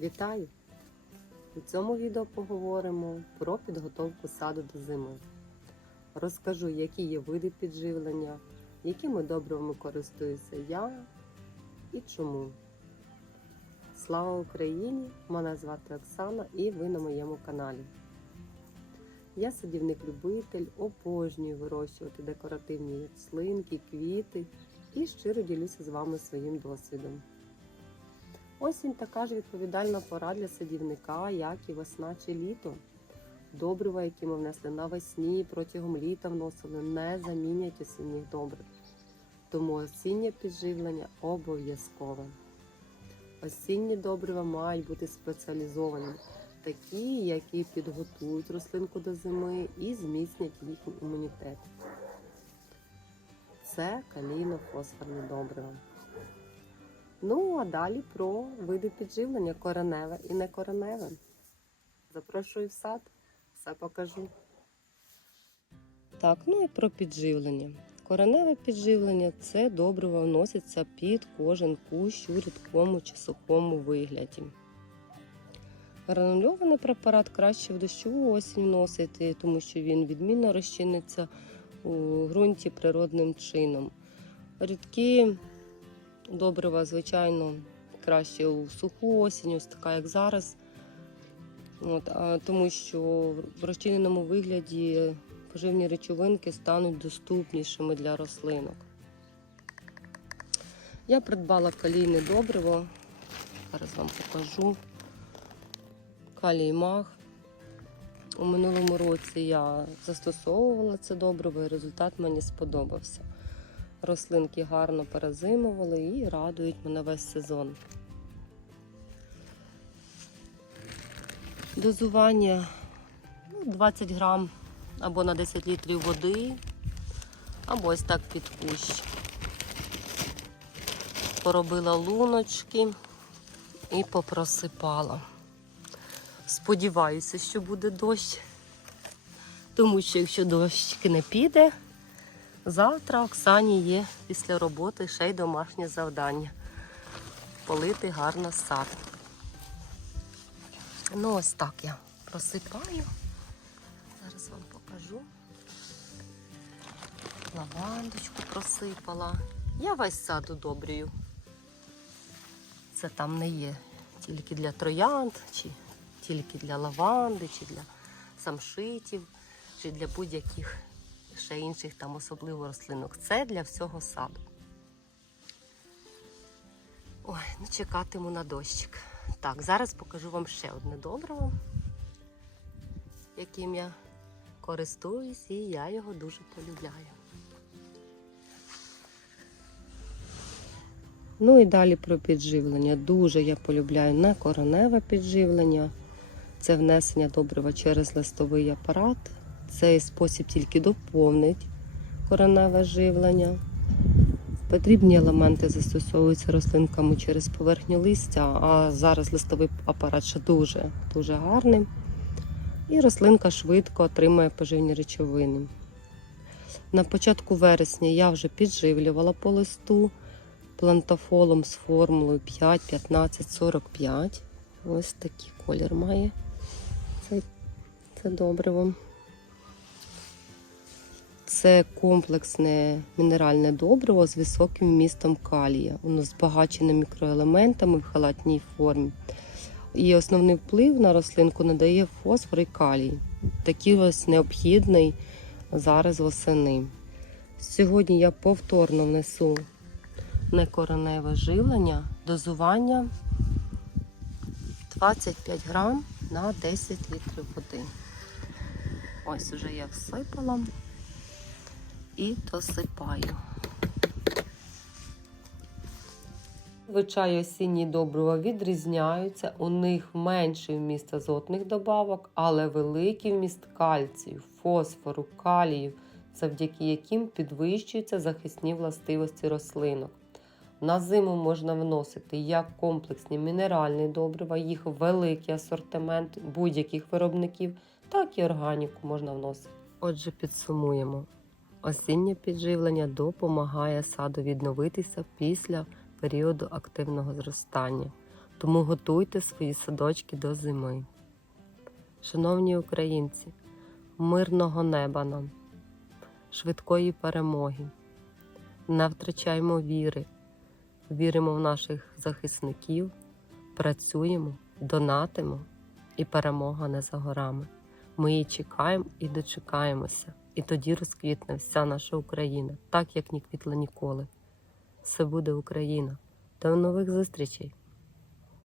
Вітаю! У цьому відео поговоримо про підготовку саду до зими. Розкажу, які є види підживлення, якими добривами користуюся я і чому. Слава Україні! Мене звати Оксана і ви на моєму каналі. Я садівник-любитель, обожнюю вирощувати декоративні рослинки, квіти і щиро ділюся з вами своїм досвідом. Осінь така ж відповідальна пора для садівника, як і весна чи літо. Добрива, які ми внесли навесні, протягом літа вносили, не замінять осінніх добрив. Тому осіннє підживлення обов'язкове. Осінні добрива мають бути спеціалізовані, такі, які підготують рослинку до зими і зміцнять їхній імунітет. Це калійно-фосфорні добрива. Ну, а далі про види підживлення кореневе і некореневе. Запрошую в сад, все покажу. Так, ну і про підживлення. Кореневе підживлення це добриво вноситься під кожен кущ у рідкому чи сухому вигляді. Гранульований препарат краще в дощову осінь вносити, тому що він відмінно розчиниться у ґрунті природним чином. Рідкі добрива, звичайно, краще у суху осінь, ось така, як зараз. От, а, тому що в розчиненому вигляді поживні речовинки стануть доступнішими для рослинок. Я придбала калійне добриво. Зараз вам покажу. Калій маг. У минулому році я застосовувала це добриво і результат мені сподобався. Рослинки гарно перезимували і радують мене весь сезон. Дозування ну, 20 грам або на 10 літрів води, або ось так під кущ. Поробила луночки і попросипала. Сподіваюся, що буде дощ, тому що якщо дощ не піде, Завтра Оксані є після роботи ще й домашнє завдання. Полити гарно сад. Ну, ось так я просипаю. Зараз вам покажу. Лавандочку просипала. Я весь сад удобрюю. Це там не є тільки для троянд, чи тільки для лаванди, чи для самшитів, чи для будь-яких ще інших там особливо рослинок. Це для всього саду. Ой, ну чекатиму на дощик. Так, зараз покажу вам ще одне добриво, яким я користуюсь, і я його дуже полюбляю. Ну і далі про підживлення. Дуже я полюбляю некороневе підживлення. Це внесення добрива через листовий апарат. Цей спосіб тільки доповнить кореневе живлення. Потрібні елементи застосовуються рослинками через поверхню листя, а зараз листовий апарат ще дуже, дуже гарний. І рослинка швидко отримує поживні речовини. На початку вересня я вже підживлювала по листу плантофолом з формулою 5, 15, 45. Ось такий колір має це, це добриво. Це комплексне мінеральне добриво з високим вмістом калія. Воно збагачене мікроелементами в халатній формі. І основний вплив на рослинку надає фосфор і калій. Такий ось необхідний зараз восени. Сьогодні я повторно внесу некореневе живлення, дозування 25 грам на 10 літрів води. Ось уже я всипала і досипаю. Звичайно, осінні добрива відрізняються, у них менший вміст азотних добавок, але великий вміст кальцію, фосфору, калію, завдяки яким підвищуються захисні властивості рослинок. На зиму можна вносити як комплексні мінеральні добрива, їх великий асортимент будь-яких виробників, так і органіку можна вносити. Отже, підсумуємо. Осіннє підживлення допомагає саду відновитися після періоду активного зростання. Тому готуйте свої садочки до зими. Шановні українці, мирного неба нам, швидкої перемоги. Не втрачаймо віри, віримо в наших захисників, працюємо, донатимо, і перемога не за горами. Ми її чекаємо і дочекаємося, і тоді розквітне вся наша Україна, так як ні квітла ніколи. Все буде Україна. До нових зустрічей!